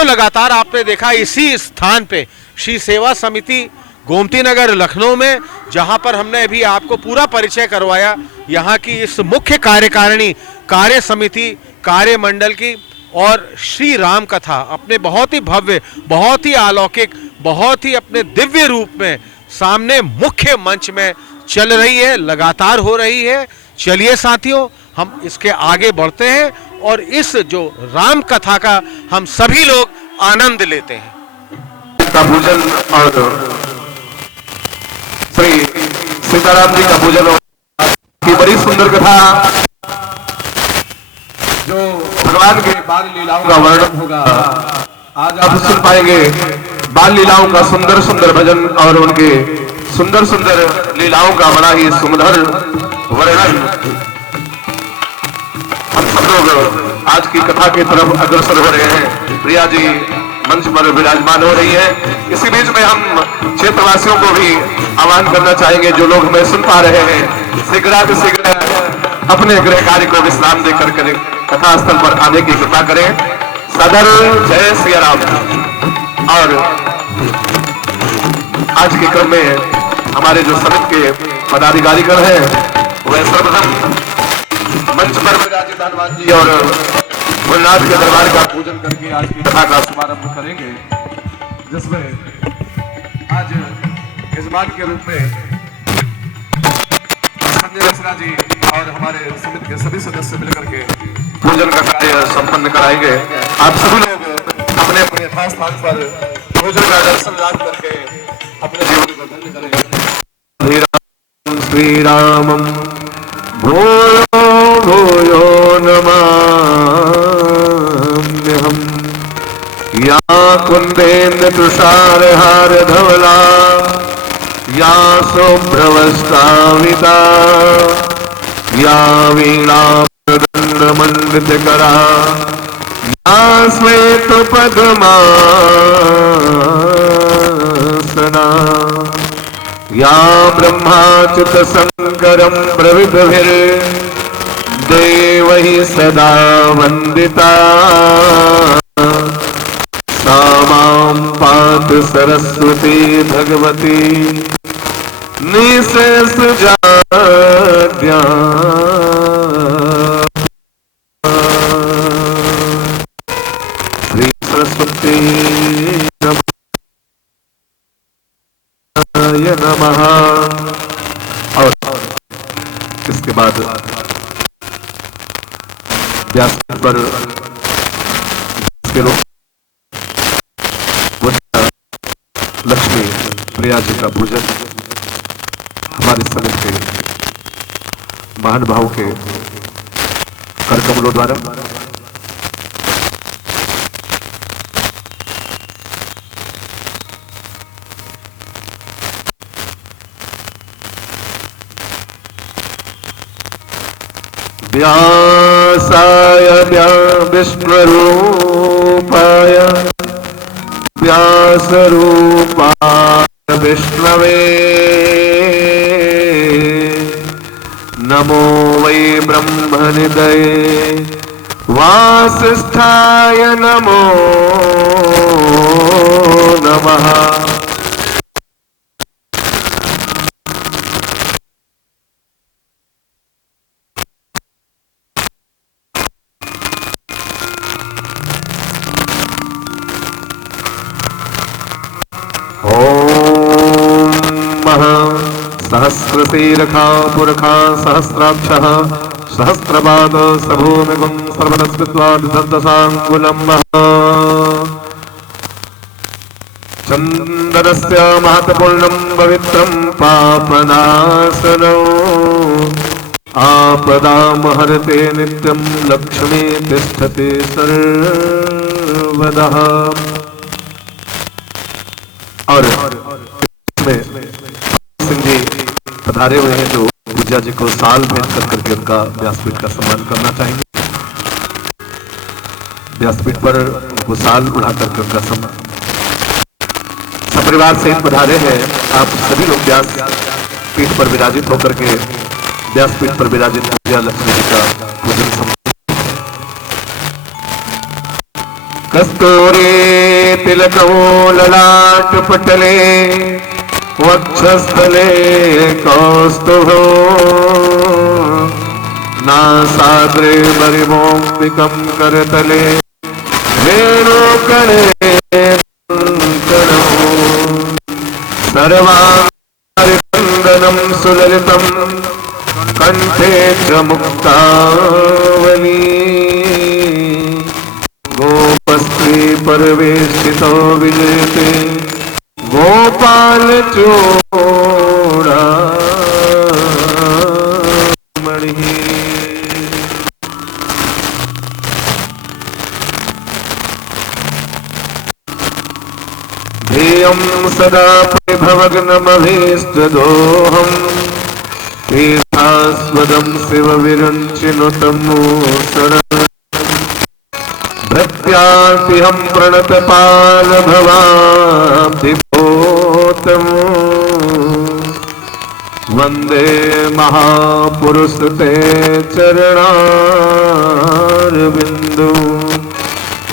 जो लगातार आपने देखा इसी स्थान पे श्री सेवा समिति गोमती नगर लखनऊ में, जहां पर हमने अभी आपको पूरा परिचय करवाया यहाँ की इस मुख्य कार्यकारिणी, कार्य समिति, कार्य मंडल की, और श्री राम कथा अपने बहुत ही भव्य, बहुत ही अलौकिक, बहुत ही अपने दिव्य रूप में सामने मुख्य मंच में चल रही है, लगातार हो रही है। चलिए साथियों, हम इसके आगे बढ़ते हैं और इस जो राम कथा का हम सभी लोग आनंद लेते हैं। का पूजन और श्री सीताराम जी का पूजन की बड़ी सुंदर कथा, जो भगवान के बाल लीलाओं का वर्णन होगा, आज आप सुन पाएंगे। बाल लीलाओं का सुंदर सुंदर भजन और उनके सुंदर सुंदर लीलाओं का बड़ा ही सुमधुर वर्णन। हम सब लोग आज की कथा की तरफ अग्रसर हो रहे हैं। प्रिया जी मंच पर विराजमान हो रही है। इसी बीच में हम क्षेत्रवासियों को भी आह्वान करना चाहेंगे, जो लोग हमें सुन पा रहे हैं, शीघ्र अपने गृह कार्य को विश्राम देकर करें, कथा स्थल पर आने की कृपा करें। सदर जय सिया राम। और आज के क्रम में हमारे जो समिति के पदाधिकारीगण हैं, वह सर्वप्रथम मंच पर विराजित हनुमान जी और भोलेनाथ के दरबार का पूजन करके आज की कथा का शुभारंभ करेंगे, जिसमें आज यजमान के रूप में संजय मिश्रा जी और हमारे समिति के सभी सदस्य मिलकर के पूजन का कार्य संपन्न कराएंगे। आप सभी लोग अपने अपने यथास्थान पर भोजन का दर्शन लाभ करके अपने जीवन को धन्य करें। श्री रामम भूयो भूयो नमाम्यहम्। या कुंदेन्द्र तुषार हार धवला, या शुभ्रवस्त्राविता, या वीणा मृदंड मंडितकरा, या श्वेत पद्मासना, या ब्रह्माच्युत शंकरं प्रविद्भिर् देवैः सदा वंदिता, सा मां पातु सरस्वती भगवती निःशेषजाड्या। श्री सरस्वती नमः। और इसके बाद व्यासपीठ पर के लोग लक्ष्मी प्रिया जी का पूजन हमारे समिति के महान भाव के कर कमलों द्वारा व्यासाय विष्णुरूपाय व्यासरूपाय विष्णवे नमो वै ब्रह्मनिधये वासिष्ठाय नमो नमः। सहस्रशीर्षा पुरखा सहस्राक्षः सहस्रपाद सभूमिगुं सर्वनस्कृत्वादिदशाङ्गुलम् चन्दनस्य महत्पूर्णं पवित्रं पापनाशनौ आपदां हरते नित्यं लक्ष्मी तिष्ठति सर्वदा। और सिंह जी पधारे हुए हैं, जो पूजा जी को साल भेंट कर करके उनका व्यासपीठ का सम्मान करना चाहेंगे। व्यासपीठ पर उनको साल उड़ा करके उनका सम्मान सपरिवार सहित पधारे हैं। आप सभी लोग व्यास पीठ पर विराजित होकर के व्यासपीठ पर विराजित पूजा लक्ष्मी जी का पूजन सम्मान। कस्तूरी तिलको ललाट पटले वक्षस्थले कौस्तुभो नासाग्रे मरिमौक्तिकं करतले वेणुकणे सर्वांगं सुललितं कंठे च मुक्तावली गोपस्त्री परवेष्टितो विजयते गोपाल चूड़ामणि ध्येयं सदा परिभवग्नमभीष्टदोहम् तीर्थास्पदं शिवविरञ्चिनुतमूसरम् भक्त्यार्तिहं प्रणतपालभवाब्धिभूतम् वन्दे महापुरुष ते चरणारविन्दौ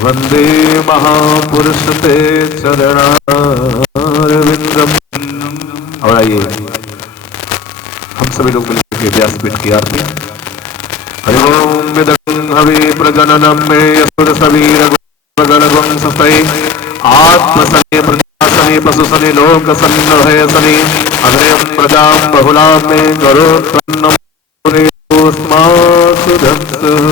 वन्दे महापुरुष ते चरणारविन्दम्। और आइए हम सभी लोग मिलकर व्यासपीठ की आरती। हरि ओम विदं हवे प्रजननं मे असुर सबीर गणगं सतै आत्मसने प्रजासने पशुसने लोकसन्नभय सने अग्रयं प्रजां बहुलां मे करोत्पन्नं पुरेस्मासु दत्सः।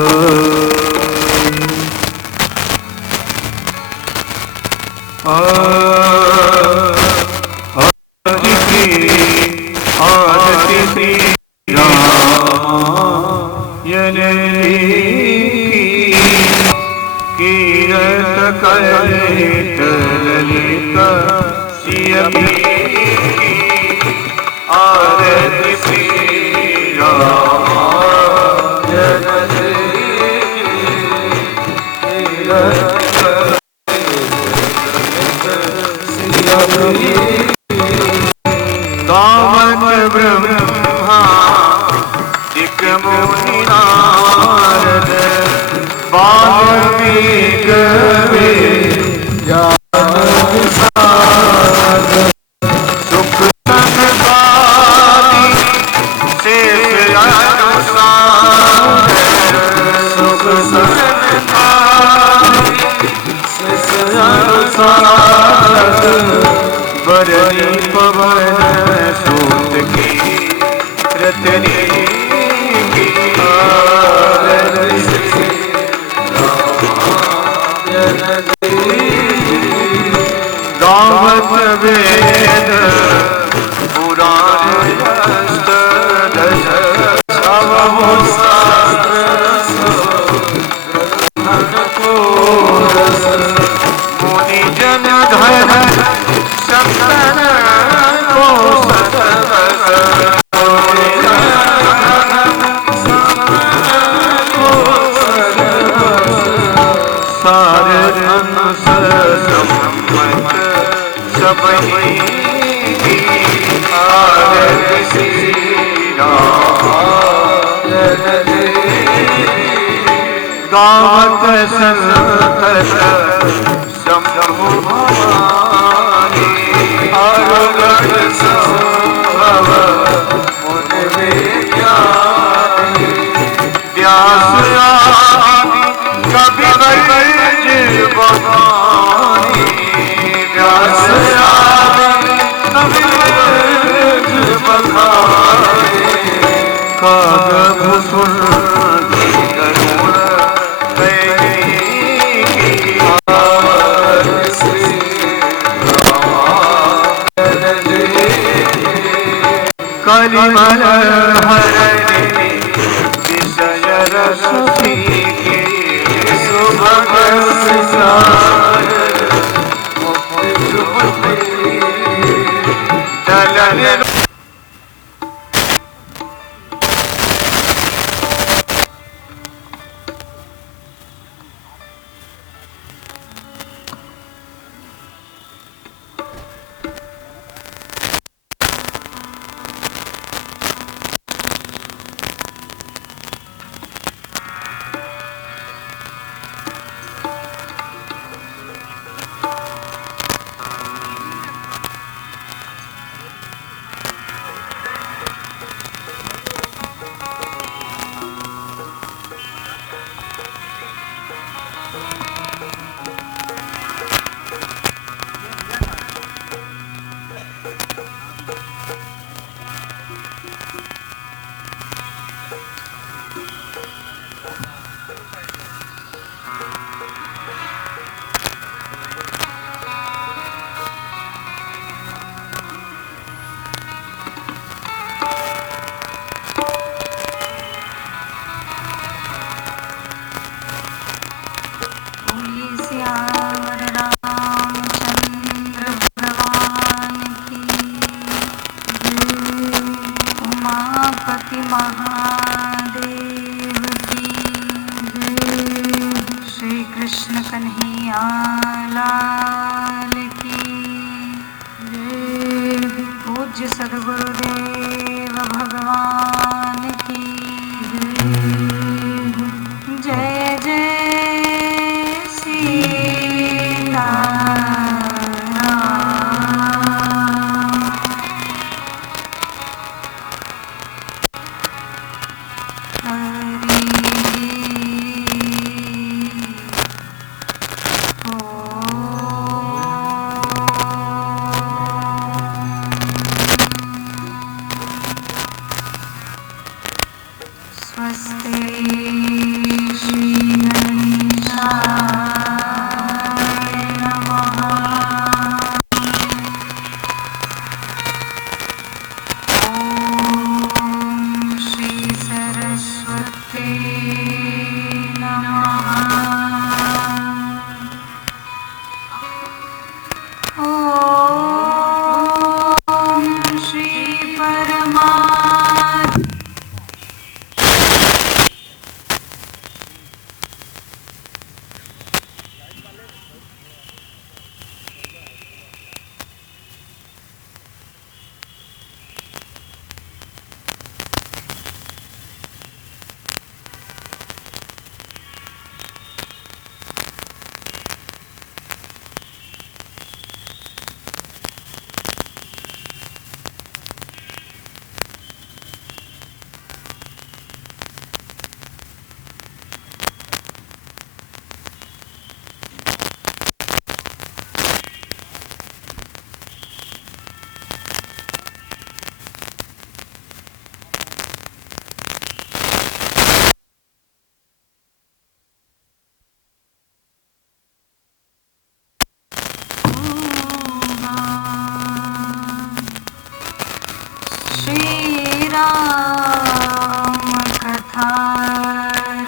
राम कथा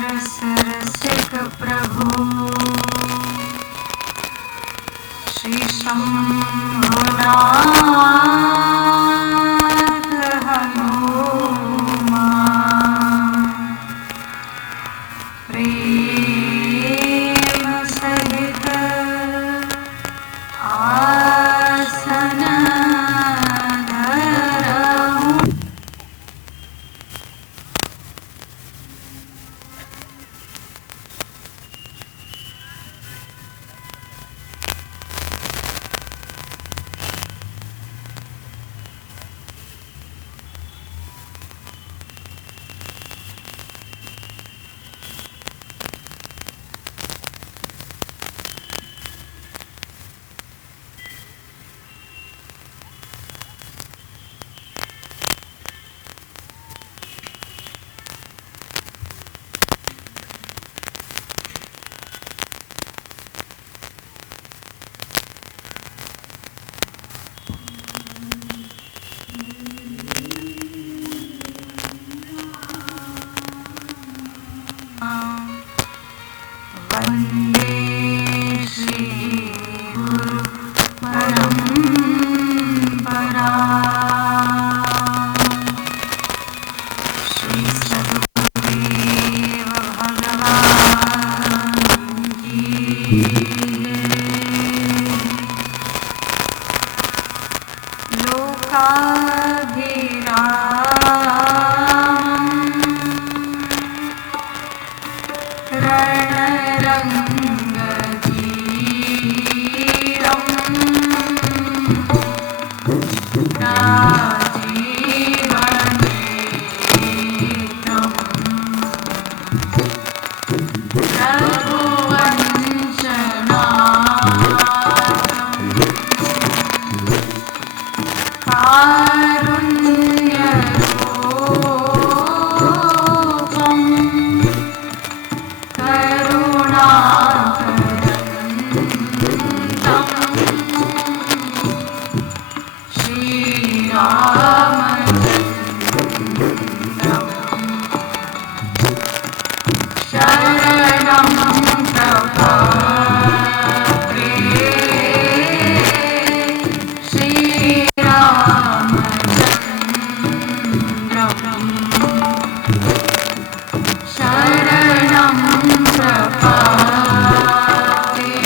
रस रसिक प्रभु श्री शंभुनाथ हनुमान प्रेम सहित आसन धरऊ। वंदे श्री गुरु परंपरा श्री सद्गुरुदेव भगवान की लोकाभिराम रणरंगधीरं राजीवनेत्रं रघुवंशनाथं कारुण्यरूपं करुणाकरं श्रीरामचन्द्रं शरणं प्रपद्ये श्रीरामचन्द्रं शरणं प्रपद्ये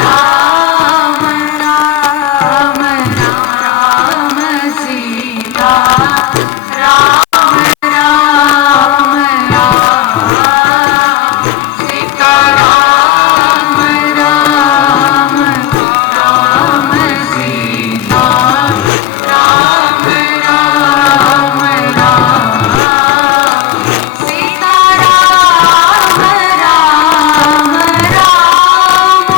राम राम राम सीता राम राम राम सीता राम राम राम सीता राम राम राम सीता राम राम राम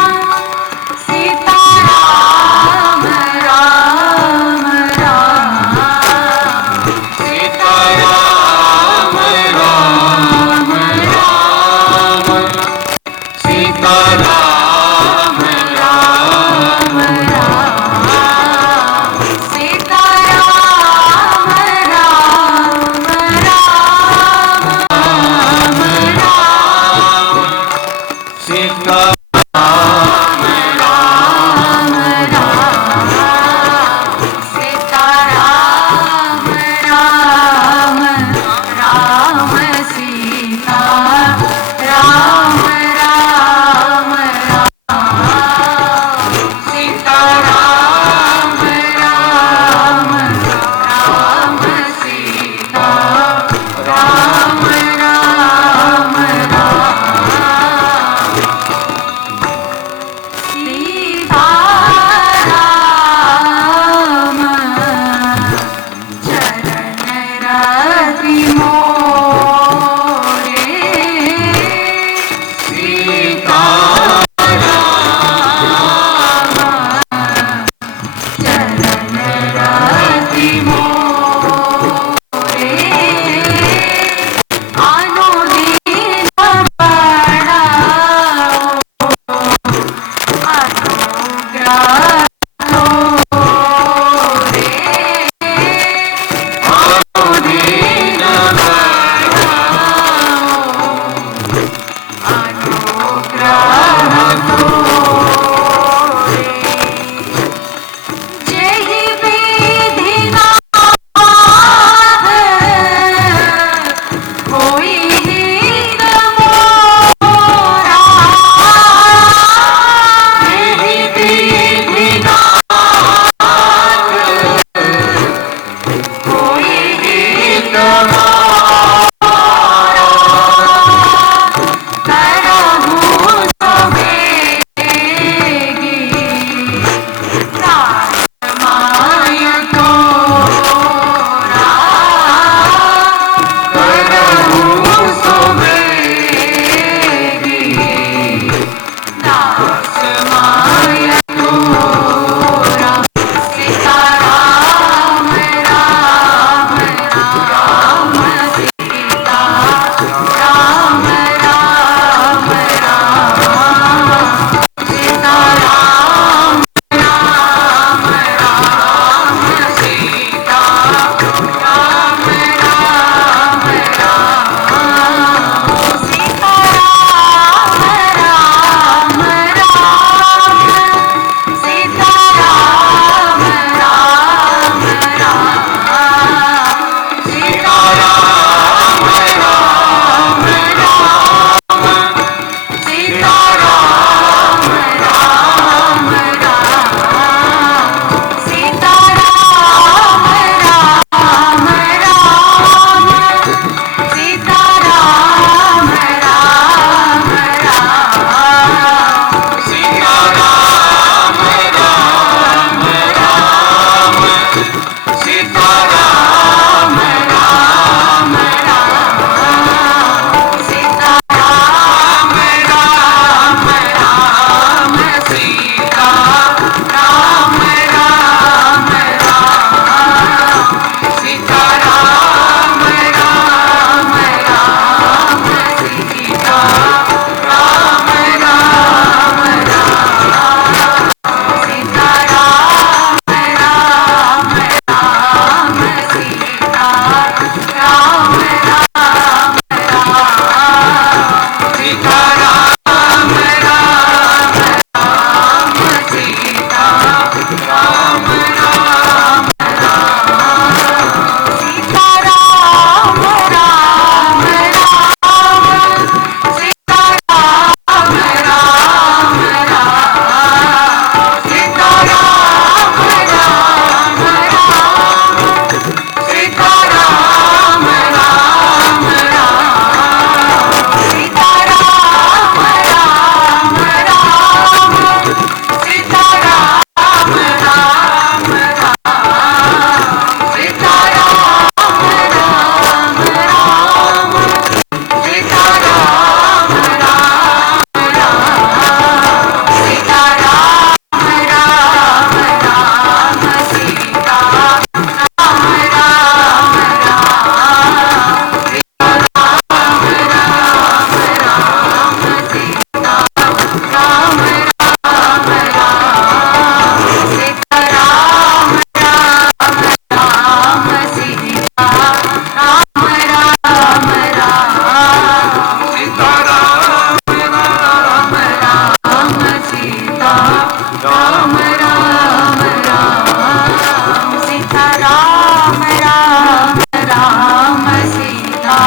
राम राम राम सीता राम राम राम सीता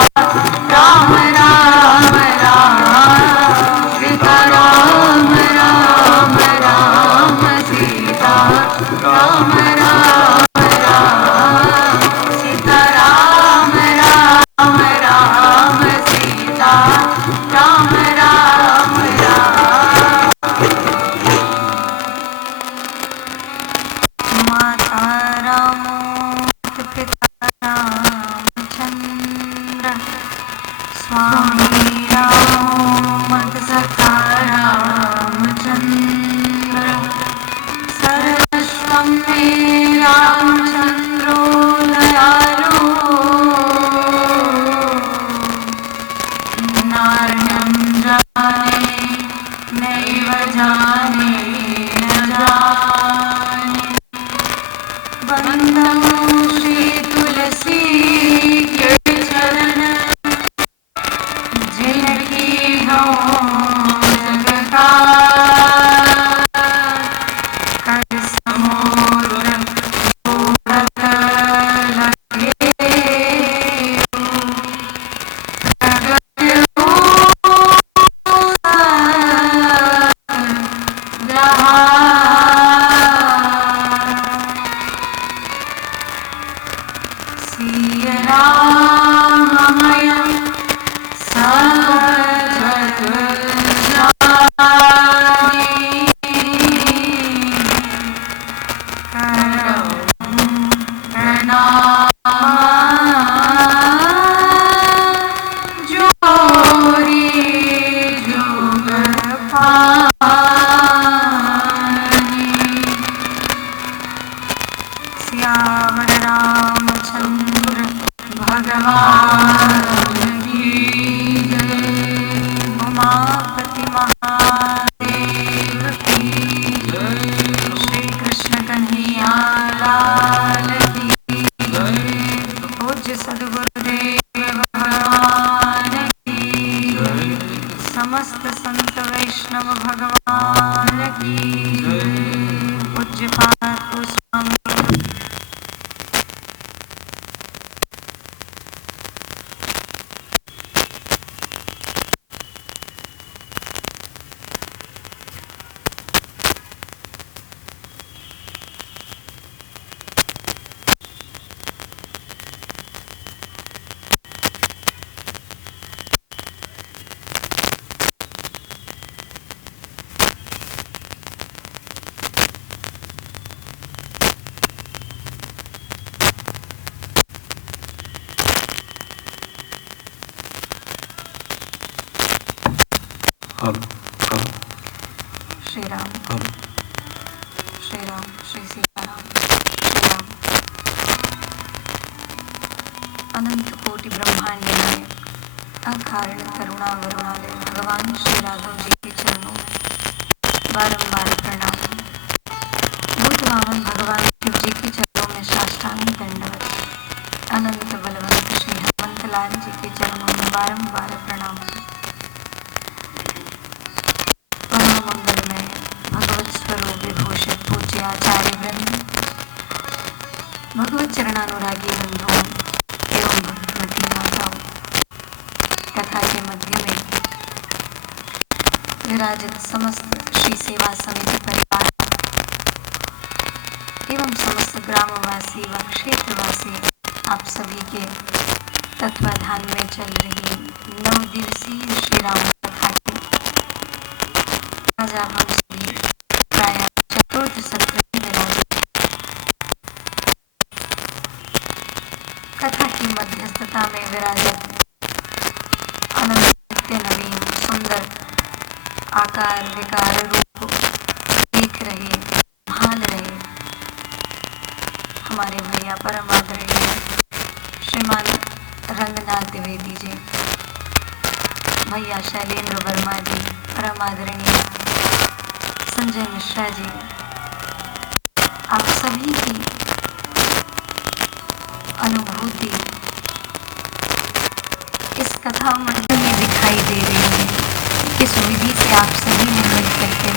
राम राम राम सीता राम राम राम सीता राम राम राम सीता राम राम राम सीता राम राम राम माता राम पिता रामचंद्र स्वामी राम सखा रामचंद्र सर्वस्वं मे रामचंद्रो दयालु नार्यं जाने नैव जाने न जाने वंदो श्री तुलसी के चरण जिनकी हो जगता कर समुद्र भूगत लगे प्रगट हो सिय राममय सब जग जाने करौ प्रणाम जोरी जुग पानी श्यामर रामचंद्र भगवान की जय उमापति महादेव की जय श्री कृष्ण कन्हैया लाल की जय पूज्य सद्गुरुदेव भगवान की जय समस्त संत वैष्णव भगवान की जय पूज्य पाद गोस्वामी श्री राम श्री राम श्री सीताराम श्री राम अनंत कोटि ब्रह्मांड नायक अकारण करुणा वरुणालय भगवान श्री राघव जी के चरणों में बारंबार प्रणाम। बुद्ध वामन भगवान शिव जी के चरणों में साष्टांग दंडवत। अनंत बलवंत श्री हनुमंत लाल जी के चरणों में बारंबार प्रणाम। मंगलमय भगवत स्वरूप विभूषित पूज्य आचार्य वृंद, भगवत चरणानुरागी बंधुओं एवं भक्तिमती माताओं, कथा के मध्य में विराजित समस्त श्री सेवा समिति परिवार एवं समस्त ग्रामवासी व क्षेत्रवासी आप सभी के तत्वाधान में चल रही 9 दिवसीय श्री राम कथा की आज हम सभी प्राय चतुर्थ सत्र में विराजित। कथा की मध्यस्थता में विराजित अनंत नित्य नवीन सुंदर आकार विकार रूप देख रहे भाल रहे हमारे भैया परम आदरणीय श्रीमान रंगनाथ द्विवेदी जी, भैया शैलेंद्र वर्मा जी, परम आदरणीय संजय मिश्रा जी, आप सभी की अनुभूति इस कथा मंडल में दिखाई दे रही है। किस विधि से आप सभी ने मिल करके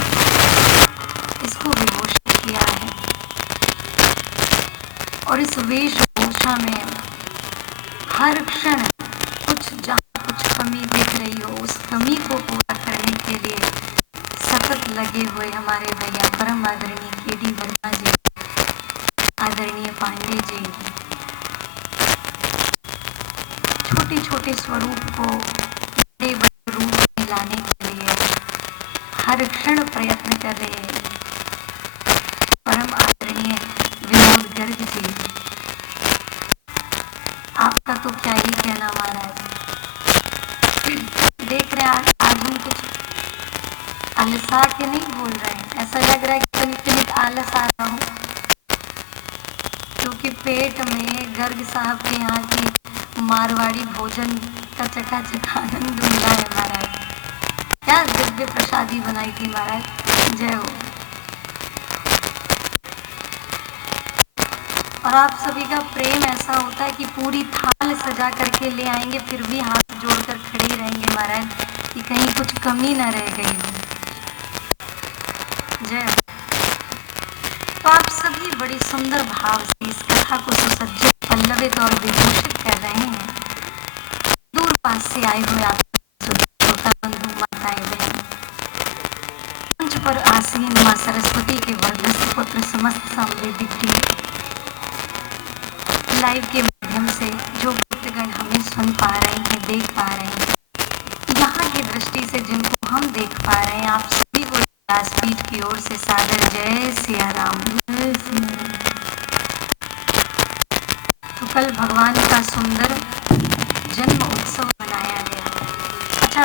और इस वेशभूषा में हर क्षण जहाँ कुछ कमी दिख रही हो उस कमी को पूरा करने के लिए सतत लगे हुए हमारे भैया परम आदरणीय केडी वर्मा जी, आदरणीय पांडे जी, छोटे छोटे स्वरूप को बड़े बड़े रूप में लाने के लिए हर क्षण प्रयत्न कर रहे हैं। परम आदरणीय विनोद गर्ग जी, आपका तो क्या ही कहना महाराज। देख रहे हैं आज हम कुछ आलसा के नहीं बोल रहे हैं, ऐसा लग रहा है कि तनिक आलस आ रहा हो, क्योंकि पेट में गर्ग साहब के यहाँ की मारवाड़ी भोजन का चकाचक आनंद मिला है महाराज। क्या दिव्य प्रसादी बनाई थी महाराज, जय हो। और आप सभी का प्रेम ऐसा होता है कि पूरी थाल सजा करके ले आएंगे, फिर भी हाथ जोड़कर खड़े रहेंगे महाराज कि कहीं कुछ कमी न रह गई हो, जय हो। तो आप सभी बड़ी सुंदर भाव से इस कथा को सुसज्जित, पल्लवित और विभूषित कर रहे हैं। दूर पास से आए हुए आप श्रोता बंधु माताएं बहन, मंच पर आसीन मां सरस्वती के वर्धस्थ पुत्र समस्त समवेदिक लाइव के माध्यम से जो भक्तगण हमें सुन पा रहे हैं, देख पा रहे हैं, यहाँ की दृष्टि से जिनको हम देख पा रहे हैं, आप सभी को व्यासपीठ की ओर से सादर जय सिया राम। तो कल भगवान का सुंदर जन्म उत्सव मनाया गया। अच्छा,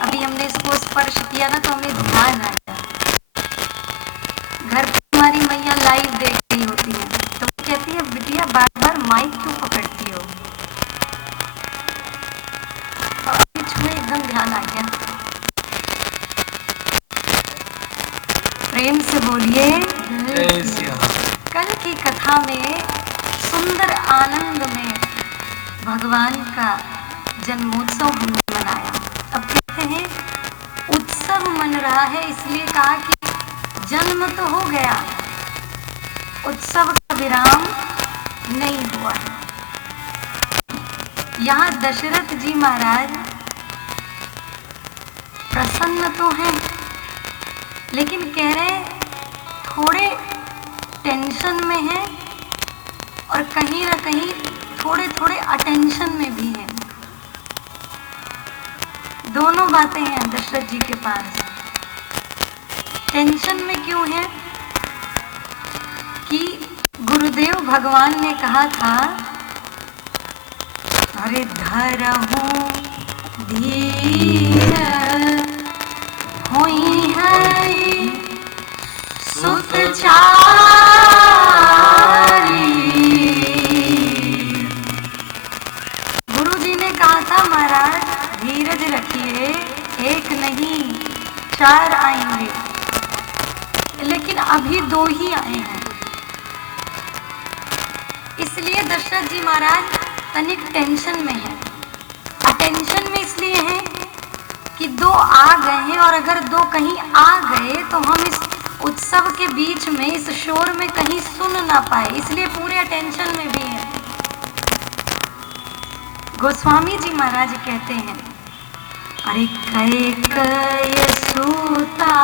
अभी हमने इसको स्पर्श किया ना तो हमें ध्यान आ गया, घर पर हमारी मैया लाइव देख रही होती है तो कहती है बिटिया बार बार माइक क्यों पकड़ती हो, और छुए एकदम ध्यान आ गया। प्रेम से बोलिए कल की कथा में सुंदर आनंद में भगवान का जन्मोत्सव हमने मनाया। अब कहते हैं उत्सव मन रहा है, इसलिए कहा कि जन्म तो हो गया, उत्सव का विराम नहीं हुआ है। यहाँ दशरथ जी महाराज प्रसन्न तो हैं, लेकिन कह रहे थोड़े टेंशन में हैं और कहीं ना कहीं थोड़े थोड़े अटेंशन में भी हैं। दोनों बातें हैं दशरथ जी के पास। टेंशन में क्यों है कि गुरुदेव भगवान ने कहा था, अरे धरहूं धीर होई है सुत चारी। गुरु जी ने कहा था महाराज धीरज रखिए, एक नहीं 4 आएंगे, लेकिन अभी 2 ही आए हैं। इसलिए दशरथ जी महाराज तनिक टेंशन में है। अटेंशन में इसलिए है कि 2 आ गए हैं, और अगर 2 कहीं आ गए तो हम इस उत्सव के बीच में इस शोर में कहीं सुन ना पाए, इसलिए पूरे अटेंशन में भी है। गोस्वामी जी महाराज कहते हैं, अरे कय कय सूता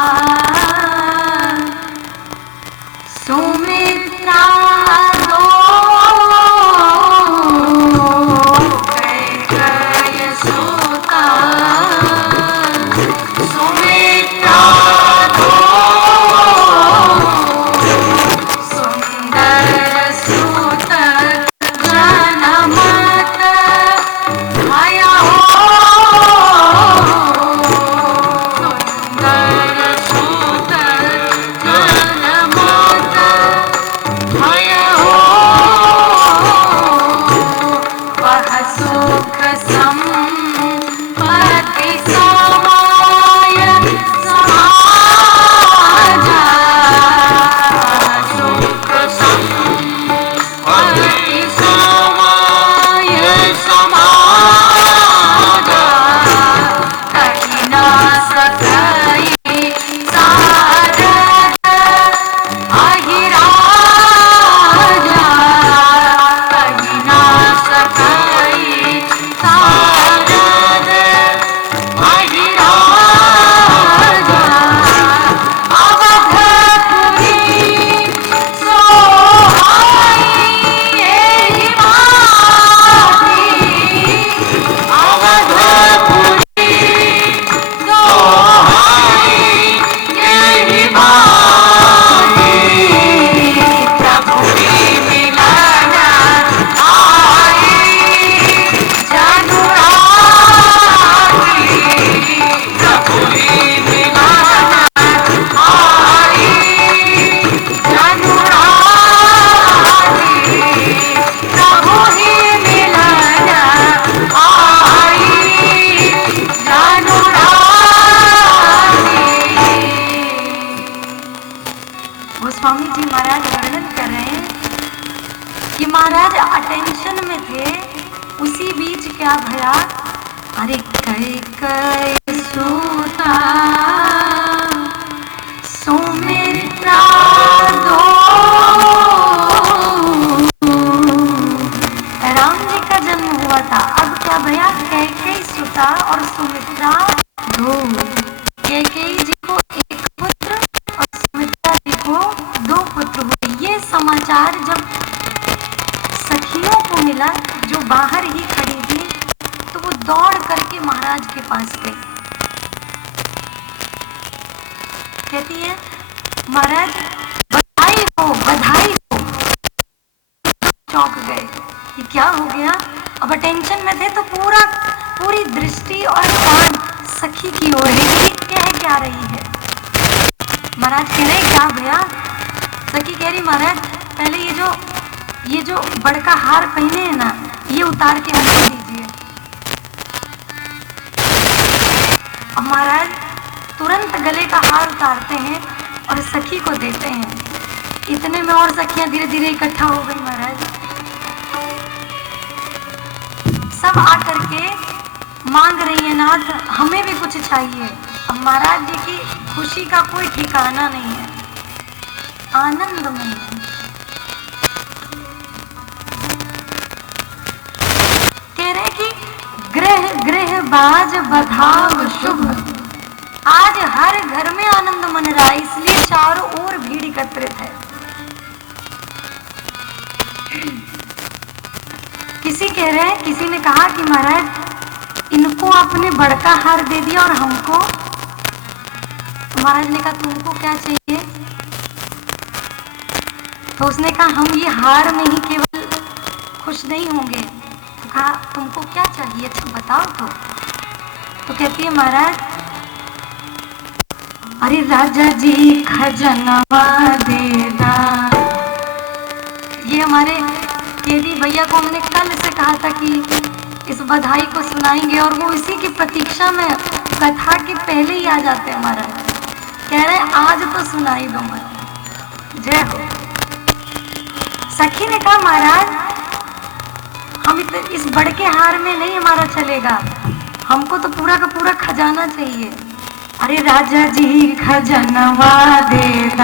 सुमित्रा दो, कय कय सूता सुमित्रा दो, सुंदर सूत जनमत आया हो, सुंदर सूत गोस्वामी जी महाराज वर्णन कर रहे हैं कि महाराज अटेंशन में थे, उसी बीच क्या भया, अरे कई सूता सुमित्रा दो, राम जी का जन्म हुआ था। अब क्या भया, कैकेयी सुता और सुमित्रा दो। कैकेयी जी को एक पुत्र और सुमित्रा जी को 2 पुत्र हुए। ये समाचार जब सखियों को मिला जो बाहर ही खड़ी थी, तो वो दौड़ करके महाराज के पास गई। कहती है, महाराज बधाई हो, बधाई हो। चौंक गए कि क्या हो गया। अब अटेंशन में थे तो पूरी दृष्टि और कान सखी की ओर है कि कह क्या रही है। महाराज कह रहे क्या भैया। सखी कह रही, महाराज पहले ये जो बड़का हार पहने है ना, ये उतार के हमको दीजिए। अब महाराज तुरंत गले का हार उतारते हैं और सखी को देते हैं। इतने में और सखियां धीरे धीरे इकट्ठा हो गई। महाराज सब आकर के मांग रही है, नाथ हमें भी कुछ चाहिए। अब महाराज जी की खुशी का कोई ठिकाना नहीं है, आनंद में है। कह रहे कि गृह गृह बाज बधाव शुभ, आज हर घर में आनंद मन रहा है, इसलिए चारों ओर भीड़ एकत्रित है। किसी ने कहा कि महाराज इनको आपने बड़का हार दे दिया और हमको। तो महाराज ने कहा तुमको क्या चाहिए। तो उसने कहा हम ये हार में ही केवल खुश नहीं होंगे। तो कहा तुमको क्या चाहिए, अच्छा बताओ। तो कहती है, महाराज अरे राजा जी खजनवा देना। ये हमारे केदी भैया को हमने कल से कहा था कि इस बधाई को सुनाएंगे, और वो इसी की प्रतीक्षा में कथा के पहले ही आ जाते हैं। महाराज कह रहे आज तो सुनाई दो। महाराज जय हो। सखी ने कहा महाराज हम इस बड़के हार में नहीं हमारा चलेगा, हमको तो पूरा का पूरा खजाना चाहिए। अरे राजा जी खजनवा देना।